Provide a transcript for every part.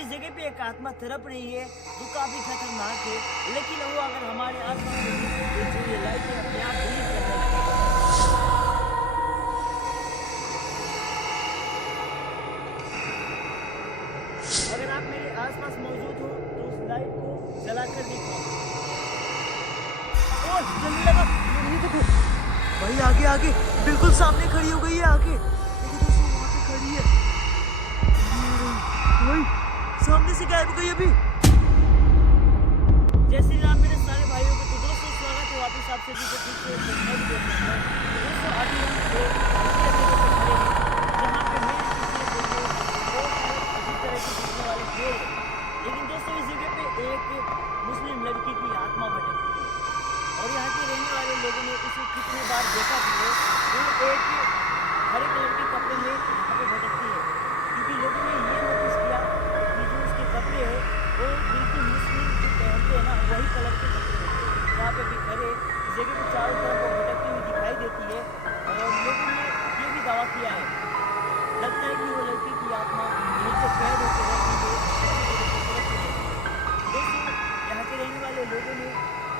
इस जगह पे एक आत्मा तड़प रही है जो काफी खतरनाक है, लेकिन वो अगर हमारे आसपास जो ये लाइट है अपने आप ब्लिंक करने लगेगा। अगर आप मेरे आसपास मौजूद हो तो उस लाइट को जलाकर दिखाओ। ओह जलने लगा, ये देखो भाई, आगे आगे बिल्कुल सामने खड़ी हो गई है। आगे देखो दोस्तों, वहाँ पे खड़ी है भाई, सामने से गायब हो गई अभी। जय श्री राम मेरे सारे भाइयों को। तो दोस्तों स्वागत है वापस आप सभी को फिर से दोस्तों अभी हम एक ऐसी जगह पे खड़े हैं जहाँ पे मैं अजीब तरह के दिखने वाले पेड़ हैं। लेकिन दोस्तों इस जगह पे एक मुस्लिम लड़की की आत्मा भटकती है और यहाँ के रहने वाले लोगों ने उसे कितने बार देखा भी है। वो एक हरे कलर के कपड़े में यहाँ पे भटकती है, क्योंकि लोगों ने ये नोटिस किया कि जो उसके कपड़े हैं वो बिल्कुल मुस्लिम जो पहनते हैं ना वही कलर के कपड़े होते हैं। जहाँ पे भी खड़े इस जगह पे चारों तरफ वो भटकती हुई दिखाई देती है और लोगों ने ये भी दावा किया है, लगता है कि वो लड़की की आत्मा नीचे कैद होकर रहती है। दोस्तों यहाँ के रहने वाले लोगों ने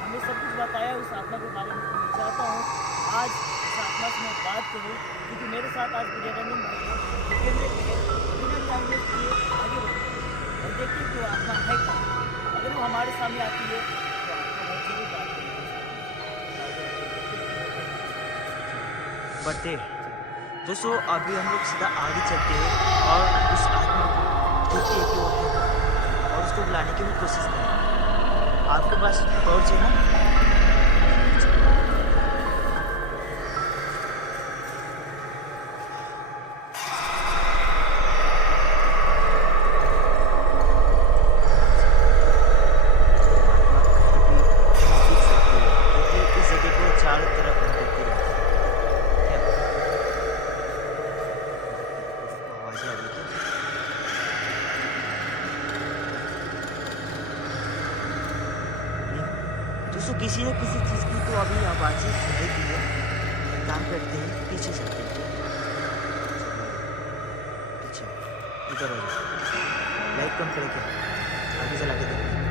हमें सब कुछ बताया उस आत्मा के बारे में। मैं चाहता हूँ आज उस आत्मा से मैं बात करूँ, क्योंकि मेरे साथ आज प्रियरंजन भाई है जो कैमरे पे है। बिना टाइम वेस्ट किए आगे बढ़ते हैं और देखते हैं कि वो आत्मा है क्या। अगर वो हमारे सामने आती है तो आपको बहुत जरूर बात करेंगे। बढ़ते दोस्तों, अभी हम लोग सीधा आगे चलते हैं और उस आत्मा को देखते हैं कि वो है और उसको बुलाने की भी कोशिश करें। आपके पास टॉर्च है ना? दोस्तों किसी न किसी चीज़ की तो अभी आवाज़ें सुनेगी है। काम करते हैं, पीछे चलते हैं, पीछे इधर हो जाए, लाइट कम करेगा, आगे चला के देखते हैं।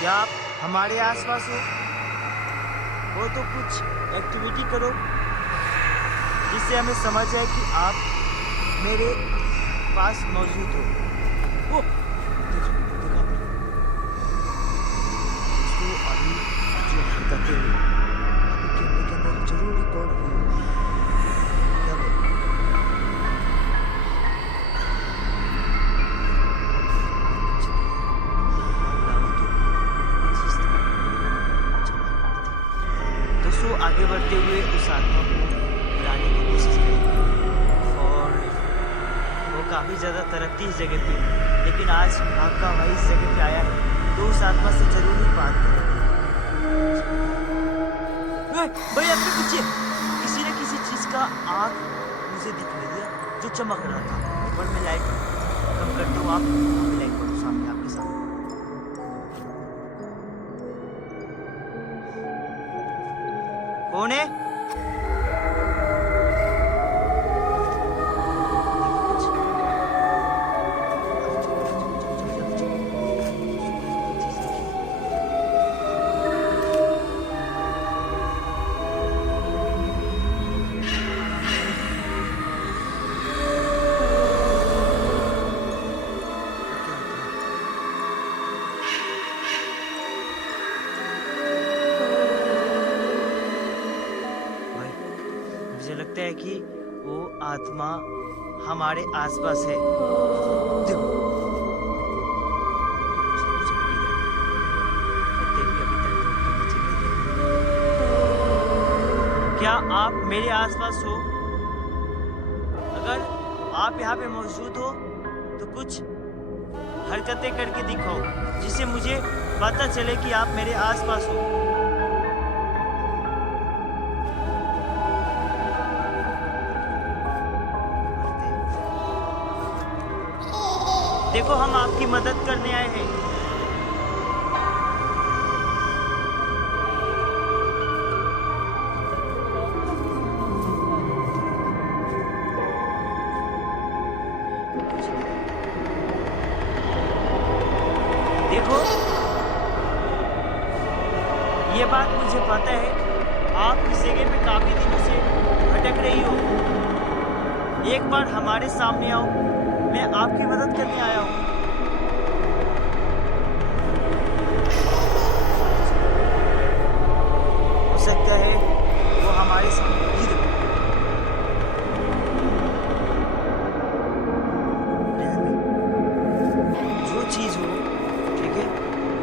क्या आप हमारे आसपास हो तो कुछ एक्टिविटी करो जिससे हमें समझ आए कि आप मेरे पास मौजूद हो। ओ देखा आपने? तो अभी जो हरकतें हुई अभी कैमरे के अंदर जरूर रिकॉर्ड हुई होगी। क्या बोल दोस्तों, आगे बढ़ते हुए उस आत्मा को बुलाने की कोशिश करेंगे और वो काफ़ी ज़्यादा तरक्की इस जगह पे, लेकिन आज आपका भाई इस जगह पे आया है तो उस आत्मा से जरूर ही बात करेंगे। भाई आपके पीछे किसी न किसी चीज़ का आग मुझे दिख रही है जो चमक रहा था। एक बार मैं लाइट कम करता हूँ, आप लाइट करो सामने आपके सामने। कौन है? लगता है कि वो आत्मा हमारे आसपास है। देखो क्या आप मेरे आसपास हो? अगर आप यहाँ पे मौजूद हो तो कुछ हरकतें करके दिखाओ जिससे मुझे पता चले कि आप मेरे आसपास हो। देखो हम आपकी मदद करने आए हैं। ये बात मुझे पता है, आप इस जगह पे काफी दिनों से भटक रही हो। एक बार हमारे सामने आओ, मैं आपकी मदद करने आया हूँ। हो सकता है वो हमारे सामने ही रहे। जो चीज हो, ठीक है,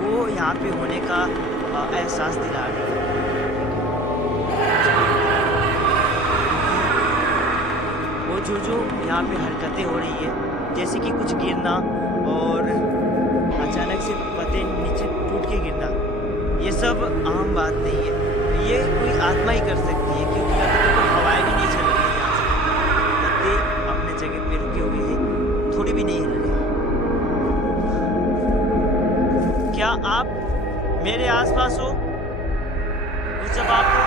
वो यहाँ पे होने का एहसास दिला रही है। वो जो यहाँ पे हरकतें हो रही है, जैसे कि कुछ गिरना और अचानक से पत्ते नीचे टूट के गिरना, ये सब आम बात नहीं है। ये कोई आत्मा ही कर सकती है, क्योंकि अभी तो कोई हवाएं भी नहीं चल रही है यहाँ से। पत्ते अपने जगह पे रुके हुए हैं, थोड़ी भी नहीं हिल रहे। क्या आप मेरे आसपास हो? कुछ जवाब दो।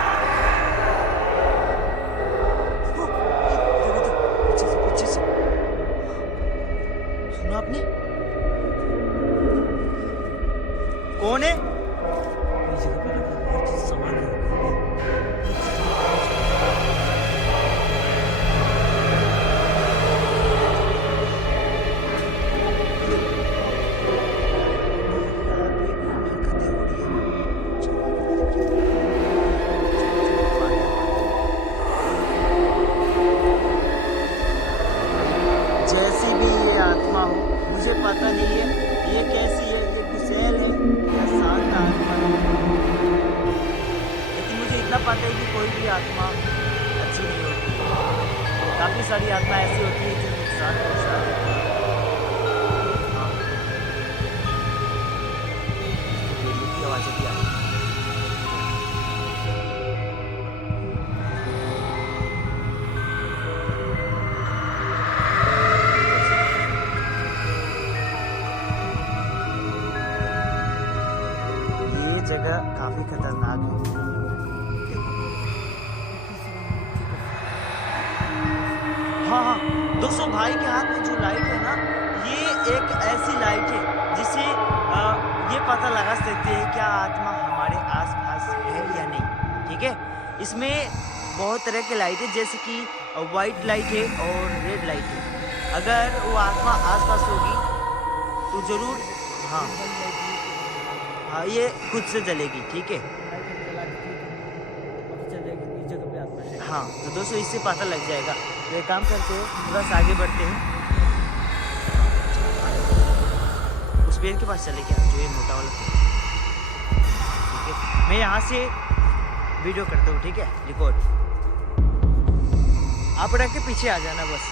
पीछे से सुना आपने? कौन है? जैसी भी ये आत्मा हो, मुझे पता नहीं है ये कैसी है, ये गुस्सैल है या शांत आत्मा है, लेकिन मुझे इतना पता है कि कोई भी आत्मा अच्छी नहीं होती। काफ़ी सारी आत्मा ऐसी होती है जो नुकसान पहुँचाती है। बिजली की आवाज़ें भी आती हैं। जगह काफी खतरनाक है। हाँ, दोस्तों, भाई के हाथ में जो लाइट है ना, ये एक ऐसी लाइट है जिससे ये पता लगा सकते हैं क्या आत्मा हमारे आसपास है या नहीं। ठीक है, इसमें बहुत तरह के लाइट है, जैसे कि वाइट लाइट है और रेड लाइट है। अगर वो आत्मा आसपास होगी तो जरूर हाँ, ये खुद से जलेगी। ठीक है, हाँ, तो दोस्तों इससे पता लग जाएगा। तो एक काम करते हैं, थोड़ा सा आगे बढ़ते हैं, उस पेड़ के पास चले क्या, जो ये मोटा वाला पेड़। ठीक है, मैं यहाँ से वीडियो करता हूँ। ठीक है, रिकॉर्ड आप रख के पीछे आ जाना बस।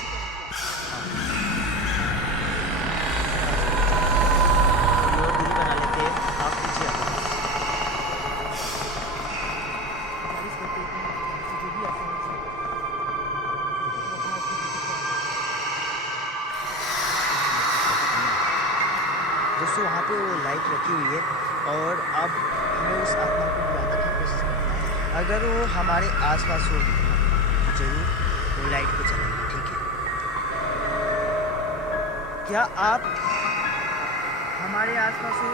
दोस्तों, वहाँ पे वो लाइट रखी हुई है और अब हमें उस आत्मा को बुलाने की कोशिश करना है। अगर वो हमारे आसपास होगी तो जरूर वो लाइट को जलाएगी। ठीक है, क्या आप हमारे आसपास हो?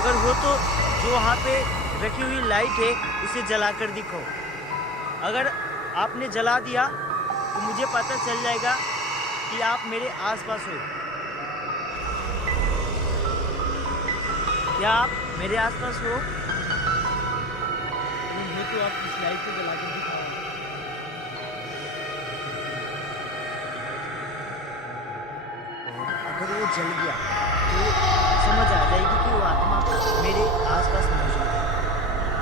अगर हो तो जो वहाँ पे रखी हुई लाइट है उसे जलाकर दिखाओ। अगर आपने जला दिया तो मुझे पता चल जाएगा कि आप मेरे आसपास हो। क्या आप मेरे आसपास हो? तो आप इस लाइट को जला कर दिखाओ। अगर वो जल गया तो समझ आ जाएगी कि वो आत्मा मेरे आसपास मौजूद है।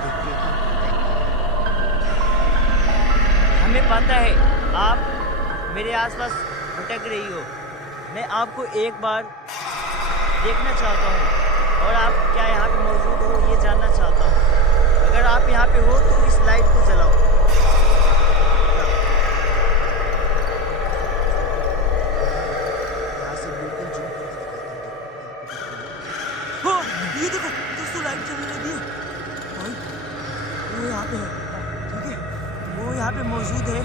देखते हैं कि होता है। हमें पता है आप मेरे आसपास भटक रही हो। मैं आपको एक बार देखना चाहता हूँ और आप क्या यहाँ पे मौजूद हो ये जानना चाहता हूँ। अगर आप यहाँ पे हो तो इस लाइट को जलाओ। यहाँ से बिल्कुल जूम करके दिखाता हूँ। हाँ, ये देखो दोस्तों, लाइट जलने लगी है। वो यहाँ पे है। ठीक है, वो यहाँ पे मौजूद है।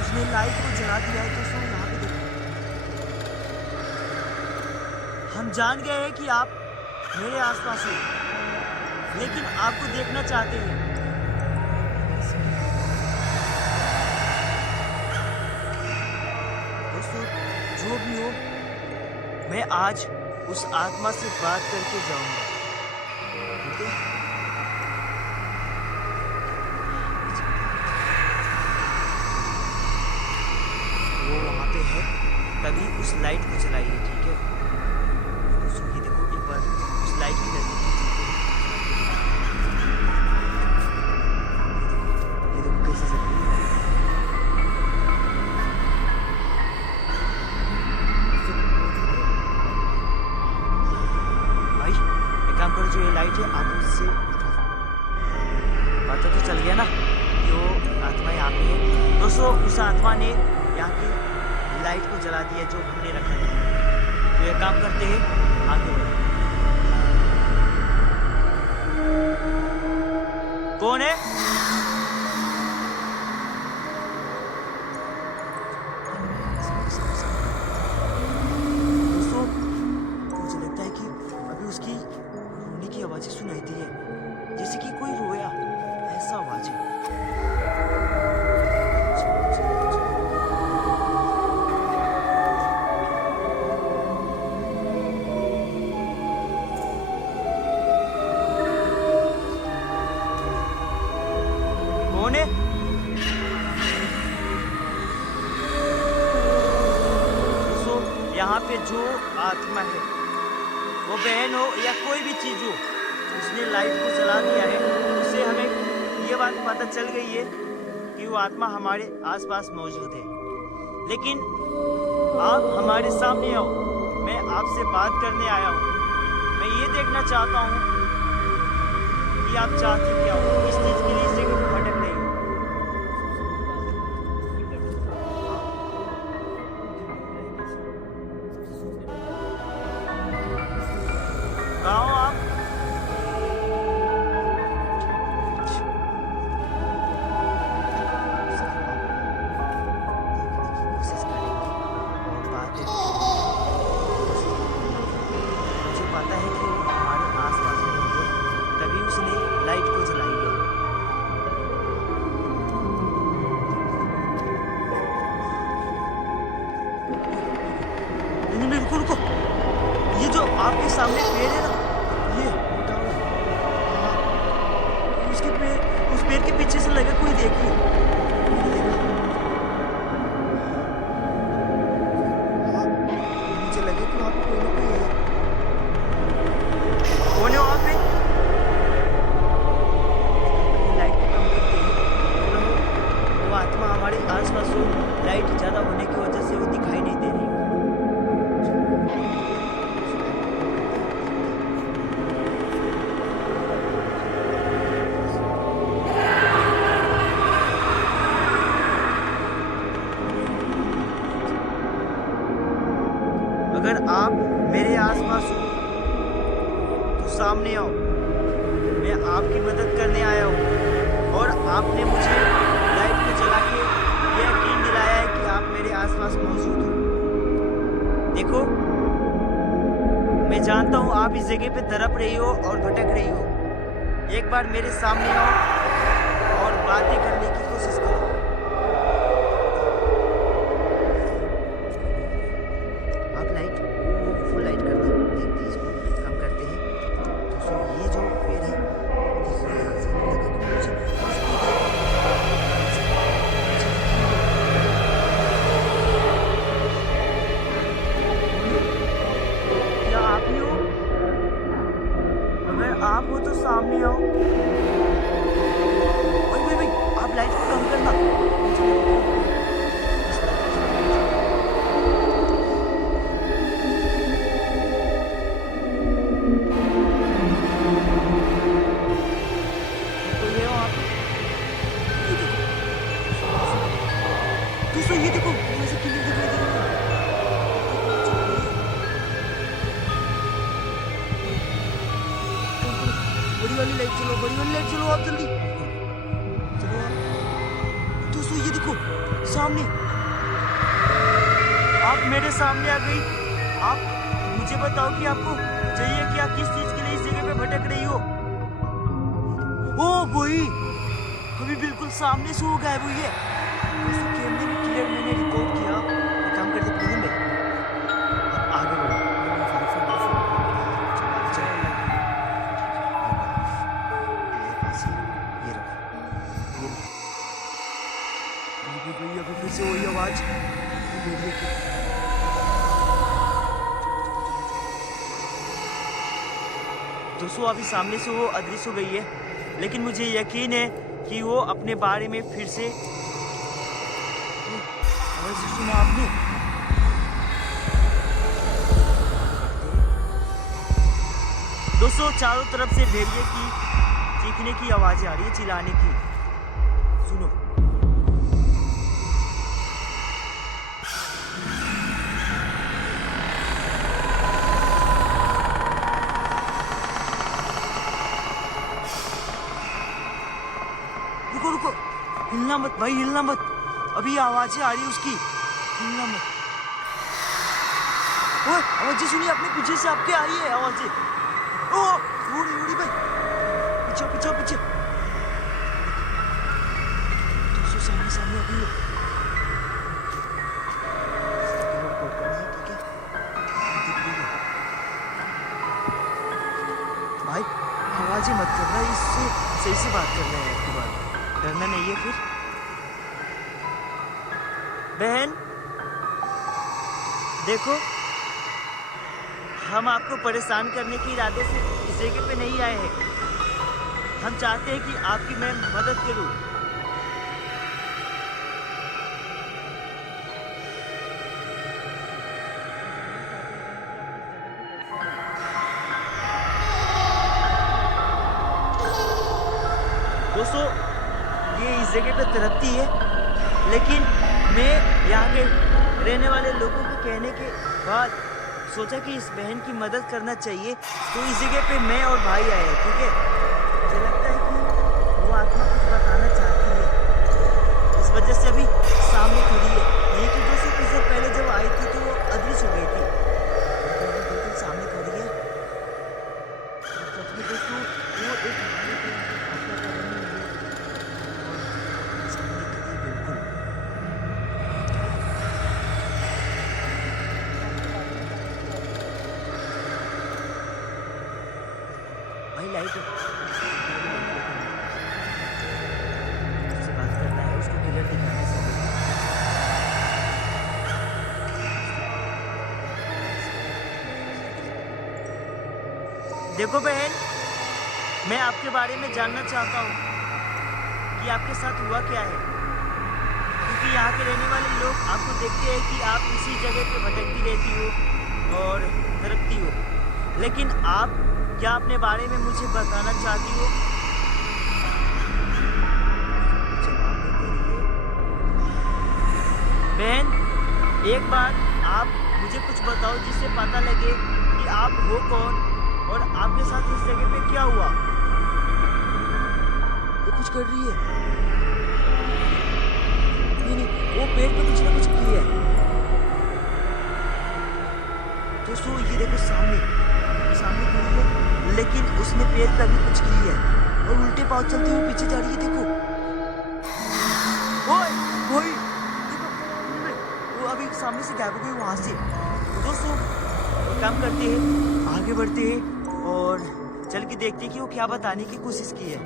उसने लाइट को जला दिया है। दोस्तों, यहाँ पे देखो, हम जान गए हैं कि आप मेरे आसपास हो। लेकिन आपको देखना चाहते हैं। दोस्तों, जो भी हो, मैं आज उस आत्मा से बात करके जाऊंगा, ठीक है? वो वहां पे है, तभी उस लाइट को जलाइए, ठीक है? दोस्तों, ये देखो, एक बार उस लाइट की नजदीक में चलते हैं। ये देखो कैसे जल रही है। भाई, एक काम करो, जो ये लाइट है आप उससे पता तो चल गया ना कि वो आत्मा यहाँ पे है। दोस्तों, उस आत्मा ने यहाँ की लाइट को जला दिया जो हमने रखा था। तो ये काम करते हैं, आगे बढ़ो। कौन है? दोस्तों, मुझे लगता है कि अभी उसकी रोने की आवाजें सुनाई दी है, जैसे कि कोई रोया, ऐसा आवाज है। कौन है? दोस्तों, यहाँ पे जो आत्मा है, वो बहन हो या कोई भी चीज हो, उसने लाइट को जला दिया है। उससे हमें ये बात पता चल गई है कि वो आत्मा हमारे आसपास मौजूद है। लेकिन आप हमारे सामने आओ, मैं आपसे बात करने आया हूँ। मैं ये देखना चाहता हूँ कि आप चाहते क्या हो, इस चीज के लिए इस जगह पे भटक रही हो। कहाँ हो आप? कोशिश करेंगे और बातें मुझे पता है कि वो हमारे आसपास में है, तभी उसने लाइट को जलाई है। नहीं, रुको रुको, ये जो आपके सामने पेड़ है ना, ये मोटा वाला, हाँ, उसके पेड़, उस पेड़ के पीछे से लगा कोई, देखिए, ये देखो। हाँ, मुझे लगे कि वहाँ पे कोई ना कोई है। कौन है वहाँ पे? लाइट को कम करते हैं, वो आत्मा हमारे आसपास हो, लाइट ज्यादा होने की वजह से वो दिखाई नहीं दे रही। अगर आप मेरे आसपास हो तो सामने आओ, मैं आपकी मदद करने आया हूँ। और आपने मुझे लाइट को जला के ये यकीन दिलाया है कि आप मेरे आसपास मौजूद हो। देखो, मैं जानता हूँ आप इस जगह पे तड़प रही हो और भटक रही हो। एक बार मेरे सामने आओ और बातें करने की कोशिश करो। आप लाइट फुल लाइट कर दो, देखते इसको कम करते हैं। दोस्तों, ये जो पेड़ है, देखो यहाँ से लगा कि मुझे क्या आप ही हो? अगर आप हो तो सामने आओ। भाई, आप लाइट को कम करना। दोस्तों, ये देखो, मुझे कितनी दिखाई दे रही है। बड़ी वाली लाइट चलो, बड़ी वाली लाइट चलो, आप जल्दी चलो आप। दोस्तों, ये देखो सामने, आप मेरे सामने आ गई। आप मुझे बताओ कि आपको चाहिए क्या, किस चीज के लिए इस जगह पे भटक रही हो? सामने से वो गायब हुई है। दोस्तों कैमरे में क्लियर मैंने रिकॉर्ड किया। एक काम करते प्लीज में अब आगे बढ़ो। चलो, मेरे पास ही ये रखो, ये रखो। अभी फिर से वही आवाज। दोस्तों अभी सामने से वो अदृश्य हो गई है, लेकिन मुझे यकीन है कि वो अपने बारे में फिर से सुना आपने। दोस्तों चारों तरफ से भेड़िए की चीखने की आवाजें आ रही है, चिल्लाने की। सुनो, रुको रुको, हिलना मत भाई, हिलना मत। अभी आवाजें आ रही है उसकी, हिलना मत। ओए आवाजें सुनिए, अपने पीछे से आपके आ रही है आवाजें। ओ उड़ी उड़ी भाई, पीछे पीछे पीछे। दोस्तों सामने सामने अभी है। भाई आवाजें मत करना, इससे सही से बात करना है आपकी बात, डरना नहीं है फिर। बहन देखो, हम आपको परेशान करने के इरादे से इस जगह पे नहीं आए हैं। हम चाहते हैं कि आपकी मैं मदद करूं। दोस्तों ये इस जगह पे तरक्की है, लेकिन मैं यहाँ के रहने वाले लोगों के कहने के बाद सोचा कि इस बहन की मदद करना चाहिए, तो इस जगह पे मैं और भाई आए हैं। ठीक है, मुझे लगता है कि वो आत्मा कुछ बताना चाहती है, इस वजह से अभी सामने खड़ी है। नहीं तो दोस्तों कुछ देर पहले जब आई थी तो वो अदृश्य हो गई थी, बिल्कुल सामने खड़ी है। सच में दोस्तों वो एक भाई लाइट उससे बात करना है, उसको क्लियर दिखाना है। देखो बहन, मैं आपके बारे में जानना चाहता हूँ कि आपके साथ हुआ क्या है, क्योंकि यहाँ के रहने वाले लोग आपको देखते हैं कि आप इसी जगह पे भटकती रहती हो और तड़पती हो, लेकिन आप क्या अपने बारे में मुझे बताना चाहती हो? जवाब नहीं दे रही है। बहन एक बार आप मुझे कुछ बताओ जिससे पता लगे कि आप हो कौन और आपके साथ इस जगह पे क्या हुआ। ये कुछ कर रही है। नहीं, वो पेड़ पे कुछ ना कुछ किया है। दोस्तों ये देखो सामने खड़ी है, लेकिन उसने पेड़ पे अभी कुछ किया है और उल्टे पाँव चलते हुए पीछे जा रही है। देखो ओए देखो, वो अभी सामने से गायब हो गई वहां से। दोस्तों काम करते हैं, आगे बढ़ते हैं और चल के देखते हैं कि वो क्या बताने की कोशिश की है।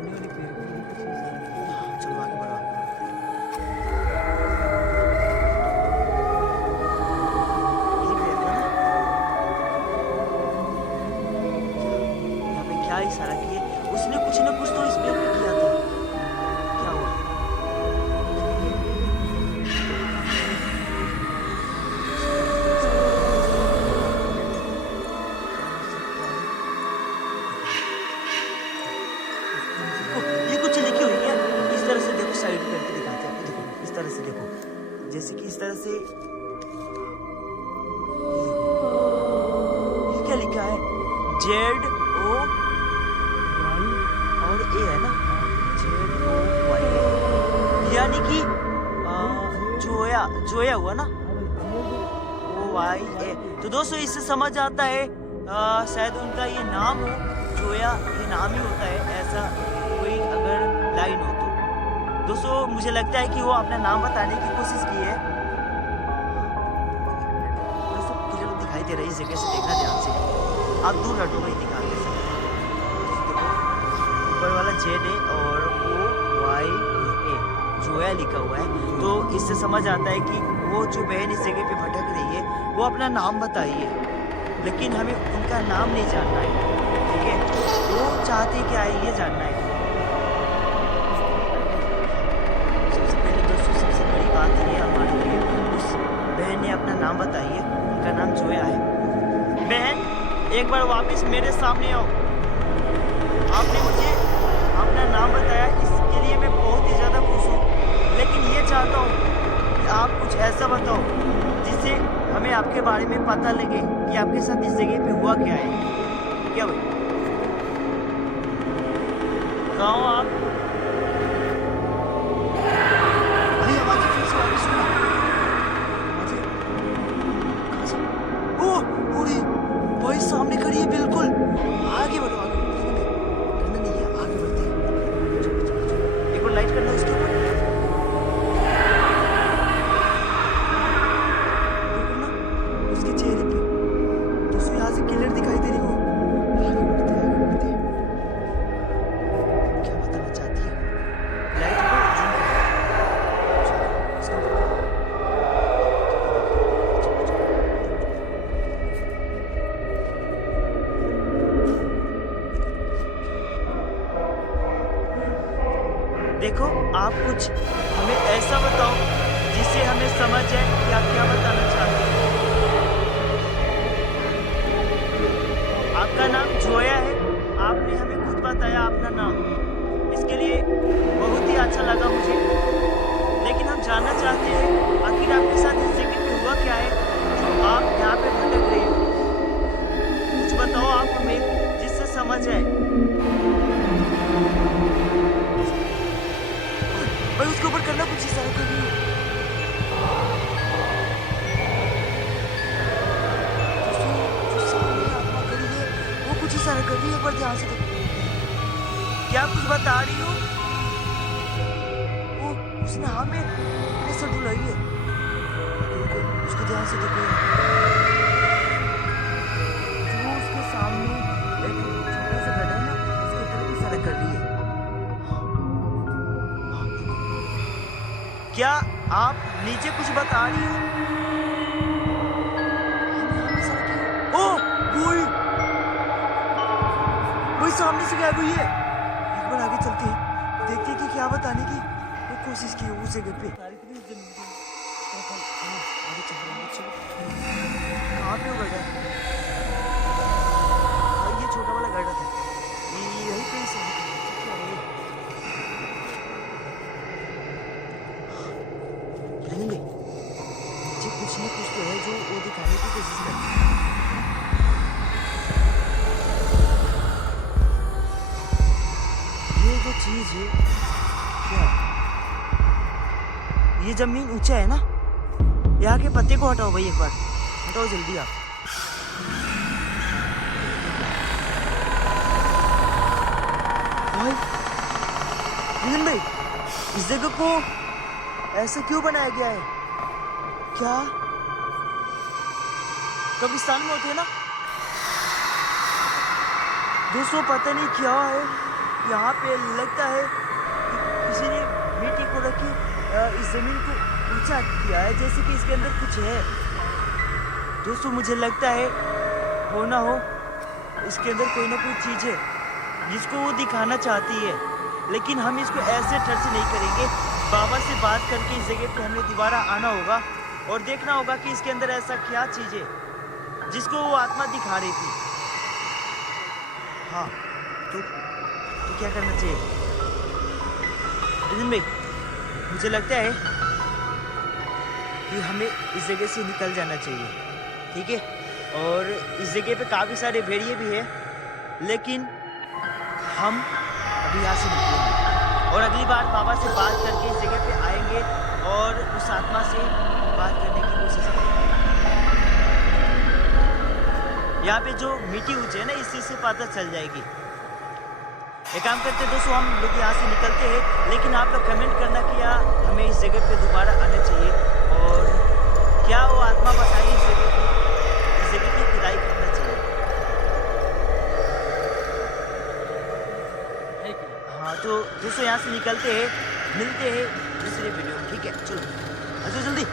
चलो आगे बढ़ो। यहाँ पे क्या इशारा किए? उसने कुछ ना कुछ तो इस पेड़ पे किया था। क्या हुआ? साइड करके दिखाते हैं आपको। देखो इस तरह से, देखो जैसे कि इस तरह से। ये क्या लिखा है? ZOY और A है ना, ZOY, यानी कि जोया हुआ ना, OYA। तो दोस्तों इससे समझ आता है शायद उनका ये नाम हो, जोया ये नाम ही होता है, ऐसा कोई अगर लाइन हो तो। दोस्तों मुझे लगता है कि वो अपना नाम बताने की कोशिश की है। दोस्तों किलर दिखाई दे रही है, इस जगह से देखना ध्यान से, आप दूर हटो, वही दिखा दे सकते। देखो ऊपर वाला जेड है और OYA जोया लिखा हुआ है, तो इससे समझ आता है कि वो जो बहन इस जगह पे भटक रही है वो अपना नाम बताई है, लेकिन हमें उनका नाम नहीं जानना है। ठीक है, वो चाहते क्या है ये जानना है। सबसे पहले दोस्तों सबसे बड़ी बात ये हमारे लिए, उस बहन ने अपना नाम बताई है, उनका नाम जोया है। बहन एक बार वापस मेरे सामने आओ। आपने मुझे अपना नाम बताया, इसके लिए मैं बहुत ही ज़्यादा खुश हूँ, लेकिन ये चाहता हूँ कि आप कुछ ऐसा बताओ जिससे हमें आपके बारे में पता लगे कि आपके साथ इस जगह पे हुआ क्या है। क्या भाई, कहाँ हो आप? भाई आवाज़ फिर से वापस सुना। ओह पूरी भाई सामने खड़ी है, बिल्कुल आगे बढ़ो, आगे करना नहीं है, आगे बढ़ते हैं। एक बार लाइट करना उसके ऊपर, उसके चेहरे पे दोस्तों यहाँ से किलर दिखाई दे रही हो। आगे बढ़ते हैं, आगे बढ़ते हैं। क्या बताना चाहती है? लाइट को जूम करो, इसके ऊपर। देखो आप कुछ हमें ऐसा बताओ जिससे हमें समझ आए कि आप क्या बताना चाहते हैं। आपका नाम जोया है, आपने हमें खुद बताया अपना नाम, इसके लिए बहुत ही अच्छा लगा मुझे, लेकिन हम जानना चाहते हैं आखिर आपके साथ इस जगह पे हुआ क्या है जो आप यहाँ पे भटक रही हो। कुछ बताओ आप हमें जिससे समझ आए। भाई उसके ऊपर करना, कुछ इशारा कर रही हो। जो सामने आत्मा खड़ी है वो कुछ इशारा कर रही है, एक बार ध्यान से देखो। क्या कुछ बता रही हो? वो उसने हमें ऐसा डुलाई है, उसको ध्यान से देखो। जो उसके सामने एक छोटा सा गड्ढा है ना, उसके तरफ इशारा कर रही है। क्या आप नीचे कुछ बता रही हो? ओ वही सामने से गायब हुई है। एक बार आगे चलते हैं, देखते हैं कि क्या बताने की वो कोशिश की उस जगह पे। आगे चल रहे हैं, चलो। कहाँ पे वो गड्ढा? ये छोटा वाला गड्ढा था, यही पे से कुछ न कुछ तो है जो वो दिखाने की कोशिश करती है। ये जो चीज है क्या, ये जमीन ऊंचा है ना, यहाँ के पत्ते को हटाओ भाई, एक बार हटाओ जल्दी आप। भाई मिलन भाई, इस जगह को ऐसे क्यों बनाया गया है? क्या कब्रिस्तान में होते हैं ना दोस्तों, पता नहीं क्या है यहाँ पे। लगता है कि किसी ने मिट्टी को रखी इस जमीन को ऊंचा किया है, जैसे कि इसके अंदर कुछ है। दोस्तों मुझे लगता है हो ना हो इसके अंदर कोई ना कोई चीज है जिसको वो दिखाना चाहती है, लेकिन हम इसको ऐसे ठर से नहीं करेंगे। बाबा से बात करके इस जगह पे हमें दोबारा आना होगा और देखना होगा कि इसके अंदर ऐसा क्या चीज है जिसको वो आत्मा दिखा रही थी। हाँ तो क्या करना चाहिए भाई? मुझे लगता है कि हमें इस जगह से निकल जाना चाहिए, ठीक है? और इस जगह पे काफ़ी सारे भेड़िए भी हैं, लेकिन हम अभी यहाँ से निकलेंगे और अगली बार बाबा से बात करके इस जगह पे आएंगे और उस आत्मा से बात करने की कोशिश करेंगे। यहाँ पे जो मिट्टी ऊंचे है ना, इसी से पता चल जाएगी। एक काम करते हैं दोस्तों, हम लोग यहाँ से निकलते हैं, लेकिन आप लोग कमेंट करना कि या हमें इस जगह पे दोबारा आना चाहिए, और क्या वो आत्मा बसाई इस जगह पे, इस जगह की खुदाई करना चाहिए। हाँ तो दोस्तों यहाँ से निकलते हैं, मिलते हैं दूसरे वीडियो में, ठीक है, चलो जल्दी।